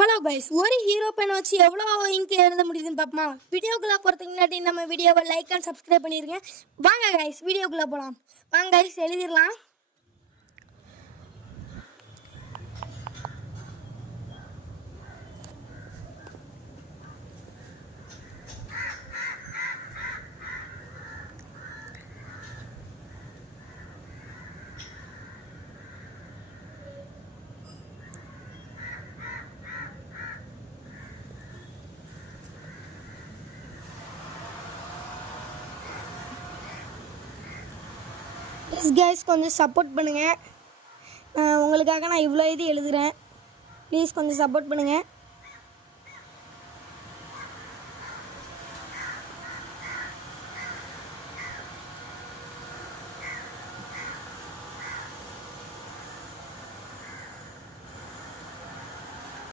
Hello guys, ஒரு hero pen வச்சு எவ்வளோ இங்க் எழுத முடியுதுன்னு பார்ப்போமா? வீடியோக்குள்ளே போகிறதுக்கு முன்னாடி நம்ம வீடியோவை லைக் அண்ட் சப்ஸ்கிரைப் பண்ணிடுங்க. வாங்க கைஸ், வீடியோக்குள்ளே போகலாம். வாங்க கைஸ், எழுதிடலாம். ப்ளீஸ் கைஸ், கொஞ்சம் சப்போர்ட் பண்ணுங்கள். உங்களுக்காக நான் இவ்வளோ இது எழுதுகிறேன். ப்ளீஸ் கொஞ்சம் சப்போர்ட் பண்ணுங்கள்.